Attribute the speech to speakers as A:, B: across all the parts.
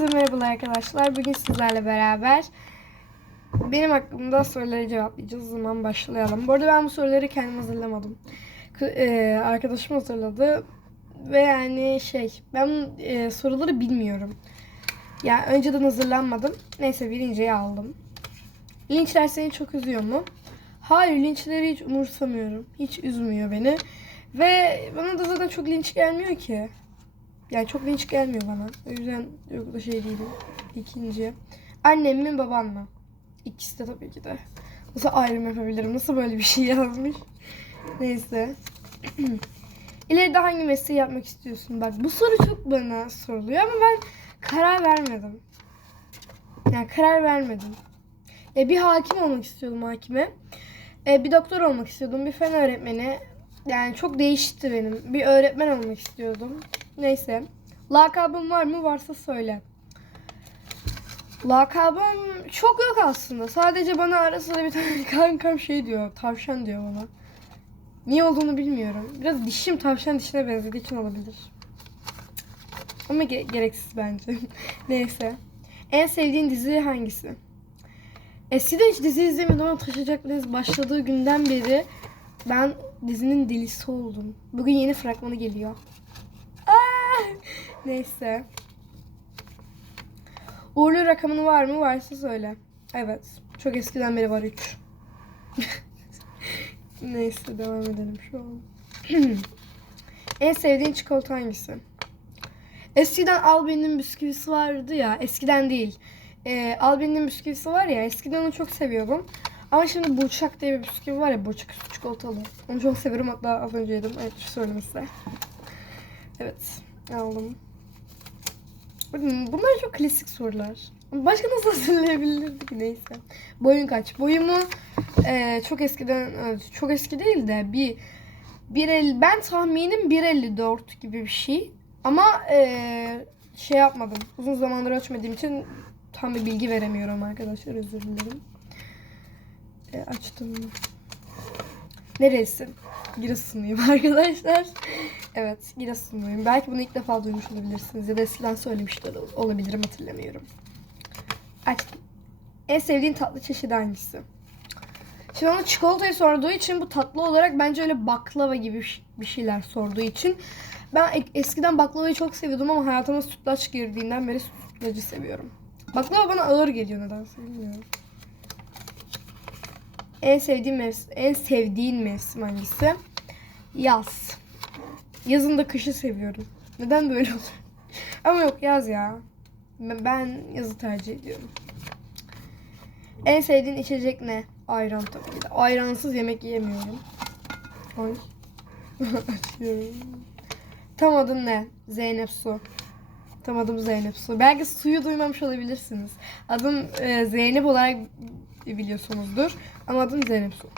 A: Merhabalar arkadaşlar. Bugün sizlerle beraber benim hakkımda soruları cevaplayacağız. O zaman başlayalım. Bu arada ben bu soruları kendim hazırlamadım. E, arkadaşım hazırladı. Ve yani şey ben e, soruları bilmiyorum. Yani önceden hazırlanmadım. Neyse birinciyi aldım. Linçler seni çok üzüyor mu? Hayır linçleri hiç umursamıyorum. Hiç üzmüyor beni. Ve bana da zaten çok linç gelmiyor ki. Yani çok linç gelmiyor bana. O yüzden yok da şey değilim. İkinci. Annem mi babam mı? İkisi de tabii ki de. Nasıl ayrım yapabilirim? Nasıl böyle bir şey yazmış? Neyse. İleride hangi mesleği yapmak istiyorsun? Bak bu soru çok bana soruluyor ama ben karar vermedim. Yani karar vermedim. Ya bir hakim olmak istiyordum hakime. E, bir doktor olmak istiyordum. Bir fen öğretmeni. Yani çok değişti benim. Bir öğretmen olmak istiyordum. Neyse. Lakabın var mı? Varsa söyle. Lakabım çok yok aslında. Sadece bana ara sıra bir tane kankam şey diyor. Tavşan diyor bana. Niye olduğunu bilmiyorum. Biraz dişim tavşan dişine benzediği için olabilir. Ama ge- gereksiz bence. Neyse. En sevdiğin dizi hangisi? Eskiden hiç dizi izlemiyordum ama Deniz başladığı günden beri ben dizinin delisi oldum. Bugün yeni fragmanı geliyor. Neyse. Uğurlu rakamın var mı? Varsa söyle. Evet. Çok eskiden beri var 3. Neyse devam edelim şu an. en sevdiğin çikolata hangisi? Eskiden Albin'in bisküvisi vardı ya. Eskiden değil. Ee, Albin'in bisküvisi var ya. Eskiden onu çok seviyordum. Ama şimdi Burçak diye bir bisküvi var ya. Burçak üstü çikolatalı. Onu çok severim. Hatta az önce yedim. Evet söyleyeyim size. Evet. Aldım. Bunlar çok klasik sorular. Başka nasıl hazırlayabilirdik neyse. Boyun kaç? Boyumu e, çok eskiden e, çok eski değil de bir bir el ben tahminim 1.54 gibi bir şey. Ama e, şey yapmadım. Uzun zamandır ölçmediğim için tam bir bilgi veremiyorum arkadaşlar. Özür dilerim. E, açtım. Neresi? Giresunluyum arkadaşlar. Evet, Giresunluyum. Belki bunu ilk defa duymuş olabilirsiniz ya da eskiden söylemişler ol- olabilirim hatırlamıyorum. Açtım. En sevdiğin tatlı çeşidi hangisi? Şimdi ona çikolatayı sorduğu için bu tatlı olarak bence öyle baklava gibi bir şeyler sorduğu için ben eskiden baklavayı çok seviyordum ama hayatıma sütlaç girdiğinden beri sütlacı seviyorum. Baklava bana ağır geliyor nedense bilmiyorum. En sevdiğin mevsim, en sevdiğin mevsim hangisi? Yaz. Yazın da kışı seviyorum. Neden böyle oluyor? Ama yok yaz ya. Ben- yazı tercih ediyorum. En sevdiğin içecek ne? Ayran tabii ki. Ayransız yemek yiyemiyorum. Ay. Tam adın ne? Zeynep Su. Tam adım Zeynep Su. Belki suyu duymamış olabilirsiniz. Adım e, Zeynep olarak biliyorsunuzdur. Ama adım Zeynep Su.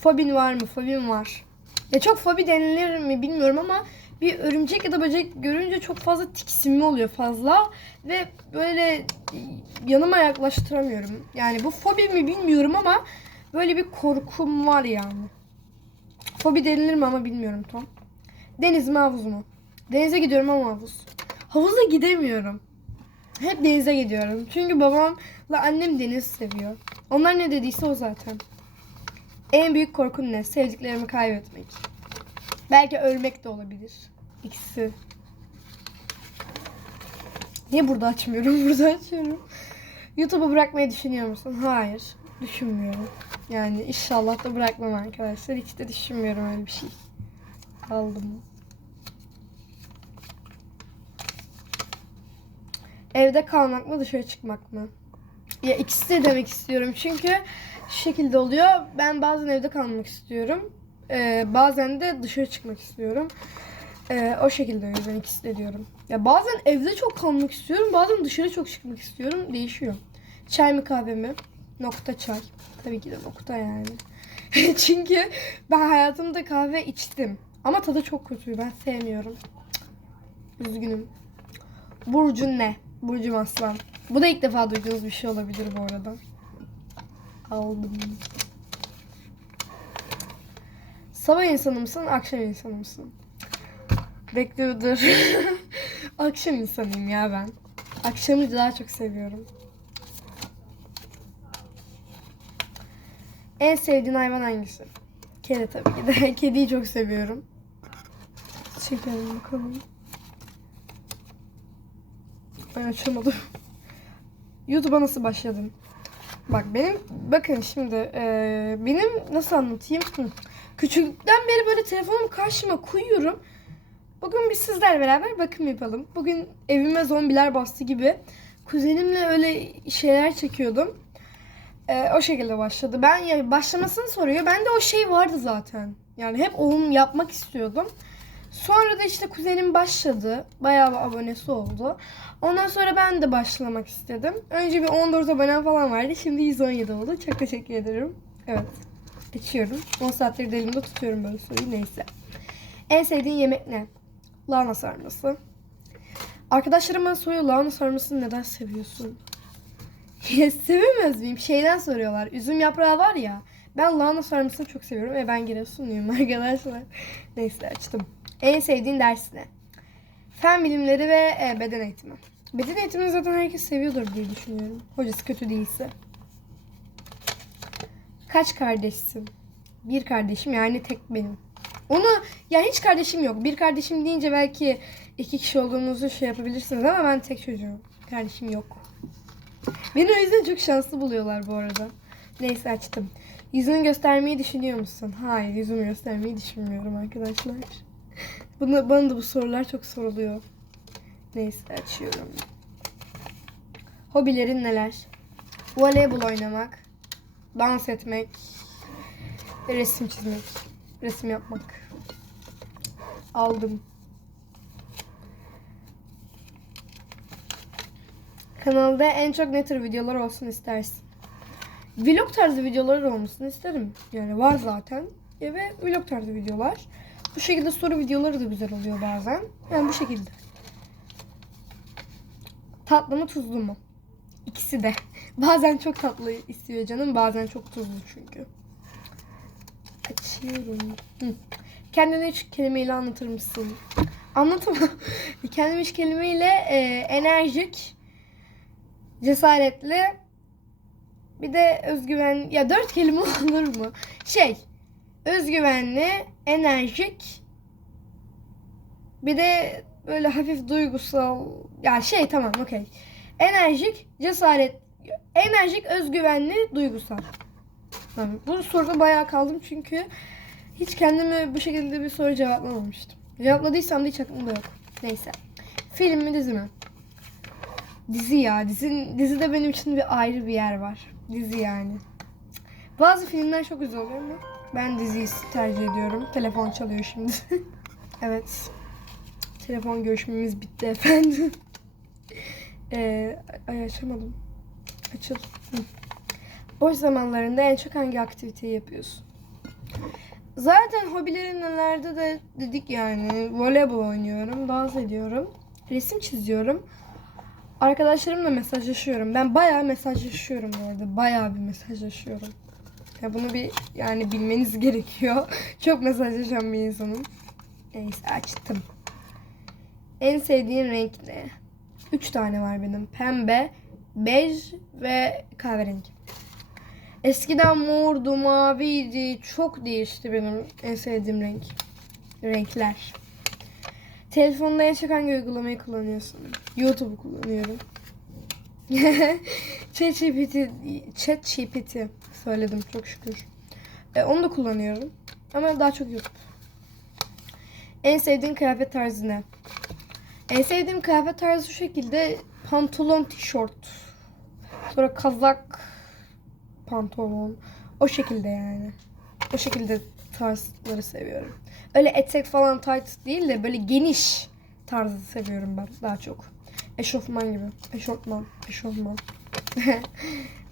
A: Fobin var mı? Fobim var. Ya çok fobi denilir mi bilmiyorum ama bir örümcek ya da böcek görünce çok fazla tiksinme oluyor fazla ve böyle yanıma yaklaştıramıyorum. Yani bu fobi mi bilmiyorum ama böyle bir korkum var yani. Fobi denilir mi ama bilmiyorum tam. Deniz mi havuz mu? Denize gidiyorum ama havuz. Havuza gidemiyorum. Hep denize gidiyorum. Çünkü babamla annem deniz seviyor. Onlar ne dediyse o zaten. En büyük korkun ne? Sevdiklerimi kaybetmek. Belki ölmek de olabilir. İkisi. Niye burada açmıyorum? Burada açıyorum. YouTube'u bırakmayı düşünüyor musun? Hayır. Düşünmüyorum. Yani inşallah da bırakmam arkadaşlar. Hiç de düşünmüyorum öyle bir şey. Aldım. Evde kalmak mı dışarı çıkmak mı? Ya ikisi de demek istiyorum. Çünkü şu şekilde oluyor. Ben bazen evde kalmak istiyorum. Ee, bazen de dışarı çıkmak istiyorum. Ee, o şekilde yüzden ikisi de diyorum. Ya bazen evde çok kalmak istiyorum. Bazen dışarı çok çıkmak istiyorum. Değişiyor. Çay mı kahve mi? Nokta çay. Tabii ki de nokta yani. Çünkü ben hayatımda kahve içtim. Ama tadı çok kötü. Ben sevmiyorum. Üzgünüm. Burcun ne? Burcum aslan. Bu da ilk defa duyduğunuz bir şey olabilir bu arada. Aldım. Sabah insanı mısın, akşam insanı mısın? Bekle dur. akşam insanıyım ya ben. Akşamı daha çok seviyorum. En sevdiğin hayvan hangisi? Kedi tabii ki de. Kediyi çok seviyorum. Çekelim bakalım. Ben açamadım. YouTube'a nasıl başladın? Bak benim bakın şimdi eee, benim nasıl anlatayım? Küçüklükten beri böyle telefonumu karşıma koyuyorum. Bugün biz sizler beraber bakım yapalım. Bugün evime zombiler bastı gibi. Kuzenimle öyle şeyler çekiyordum. Eee, o şekilde başladı. Ben ya başlamasını soruyor. Bende o şey vardı zaten. Yani hep onu yapmak istiyordum. Sonra da işte kuzenim başladı. Bayağı bir abonesi oldu. Ondan sonra ben de başlamak istedim. Önce bir 14 abonem falan vardı. Şimdi 117 oldu. Çok teşekkür ederim. Evet. Açıyorum. 10 saattir de elimde tutuyorum böyle soruyu. Neyse. En sevdiğin yemek ne? Lahana sarması. Arkadaşlarım bana soruyor lahana sarmasını neden seviyorsun? Sevemez miyim? Şeyden soruyorlar. Üzüm yaprağı var ya. Ben lahana sarmasını çok seviyorum ve ben Giresunluyum arkadaşlar. Neyse açtım. En sevdiğin ders ne? Fen bilimleri ve e, beden eğitimi. Beden eğitimini zaten herkes seviyordur diye düşünüyorum. Hocası kötü değilse. Kaç kardeşsin? Bir kardeşim yani tek benim. Onu ya hiç kardeşim yok. Bir kardeşim deyince belki iki kişi olduğumuzu şey yapabilirsiniz ama ben tek çocuğum. Kardeşim yok. Beni o yüzden çok şanslı buluyorlar bu arada. Neyse açtım. Yüzünü göstermeyi düşünüyor musun? Hayır yüzümü göstermeyi düşünmüyorum arkadaşlar. Buna, bana da bu sorular çok soruluyor. Neyse açıyorum. Hobilerin neler? Voleybol oynamak, dans etmek, ve resim çizmek, resim yapmak. Aldım. Kanalda en çok ne tür videolar olsun istersin? Vlog tarzı videolar olmasını isterim. Yani var zaten. E, ve vlog tarzı videolar. Bu şekilde soru videoları da güzel oluyor bazen. Yani bu şekilde. Tatlı mı tuzlu mu? İkisi de. Bazen çok tatlı istiyor canım. Bazen çok tuzlu çünkü. Açıyorum. Hı. Kendini üç kelimeyle anlatır mısın? Anlatamam. Kendimi üç kelimeyle e, enerjik, cesaretli, bir de özgüven. Ya dört kelime olur mu? Şey, özgüvenli, enerjik, bir de böyle hafif duygusal. Ya şey tamam okey. Enerjik, cesaret, enerjik, özgüvenli, duygusal. Tamam. Bu soruda bayağı kaldım çünkü hiç kendime bu şekilde bir soru cevaplamamıştım. Cevapladıysam da hiç aklımda yok. Neyse. Film mi dizi mi? Dizi ya. Dizi, dizide benim için bir ayrı bir yer var. Dizi yani. Bazı filmler çok güzel oluyor ama ben diziyi tercih ediyorum. Telefon çalıyor şimdi. evet. Telefon görüşmemiz bitti efendim. ee, ay açamadım. Açıl. Boş zamanlarında en çok hangi aktiviteyi yapıyorsun? Zaten hobilerin nelerde de dedik yani. Voleybol oynuyorum, dans ediyorum, resim çiziyorum. Arkadaşlarımla mesajlaşıyorum. Ben bayağı mesajlaşıyorum bu arada. Bayağı bir mesajlaşıyorum. Ya bunu bir yani bilmeniz gerekiyor. Çok mesajlaşan bir insanım. Neyse açtım. En sevdiğin renk ne? Üç tane var benim. Pembe, bej ve kahverengi. Eskiden mordu, maviydi. Çok değişti benim en sevdiğim renk. Renkler. Telefonda en çok hangi uygulamayı kullanıyorsun? YouTube'u kullanıyorum. ChatGPT, ChatGPT söyledim çok şükür. E, onu da kullanıyorum. Ama daha çok YouTube. En sevdiğin kıyafet tarzı ne? En sevdiğim kıyafet tarzı şu şekilde pantolon, tişört. Sonra kazak, pantolon. O şekilde yani. O şekilde tarzları seviyorum. Öyle etek falan tight değil de böyle geniş tarzı seviyorum ben daha çok. Eşofman gibi. Eşofman. Eşofman.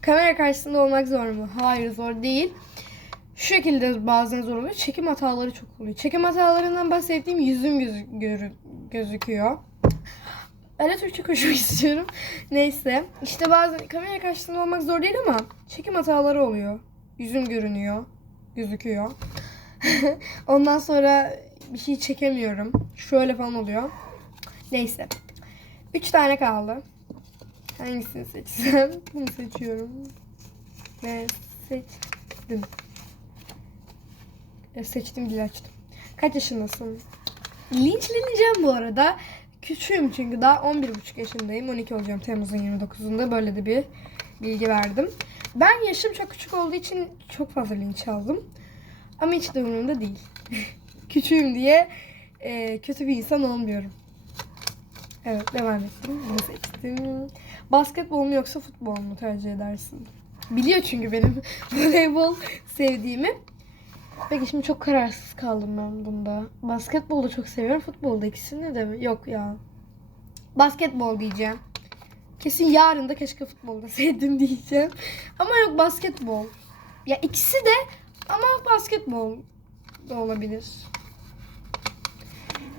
A: Kamera karşısında olmak zor mu? Hayır zor değil. Şu şekilde bazen zor oluyor. Çekim hataları çok oluyor. Çekim hatalarından bahsettiğim yüzüm gözü, gözüküyor. Öyle Türkçe konuşmak istiyorum. Neyse. İşte bazen kamera karşısında olmak zor değil ama çekim hataları oluyor. Yüzüm görünüyor. Gözüküyor. Ondan sonra bir şey çekemiyorum. Şöyle falan oluyor. Neyse. Üç tane kaldı. Hangisini seçsem? Bunu seçiyorum. Ve seçtim. E, seçtim dil açtım. Kaç yaşındasın? Linçleneceğim bu arada. Küçüğüm çünkü daha 11,5 yaşındayım. 12 olacağım Temmuz'un 29'unda. Böyle de bir bilgi verdim. Ben yaşım çok küçük olduğu için çok fazla linç aldım. Ama hiç de umurumda değil. Küçüğüm diye e, kötü bir insan olmuyorum. Evet devam ettim. Bunu seçtim. Basketbol mu yoksa futbol mu tercih edersin? Biliyor çünkü benim voleybol sevdiğimi. Peki şimdi çok kararsız kaldım ben bunda. Basketbolu çok seviyorum. Futbolu da ikisini de yok ya. Basketbol diyeceğim. Kesin yarın da keşke futbolda sevdim diyeceğim. Ama yok basketbol. Ya ikisi de ama basketbol da olabilir.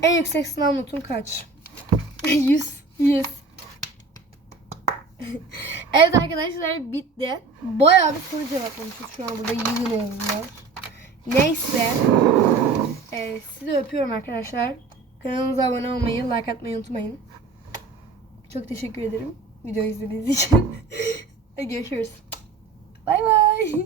A: En yüksek sınav notun kaç? 100. 100. evet arkadaşlar bitti. Bayağı bir soru cevaplamışız şu an burada yığın oldular. Neyse. Ee, sizi öpüyorum arkadaşlar. Kanalımıza abone olmayı, like atmayı unutmayın. Çok teşekkür ederim video izlediğiniz için. Görüşürüz. Bay bay.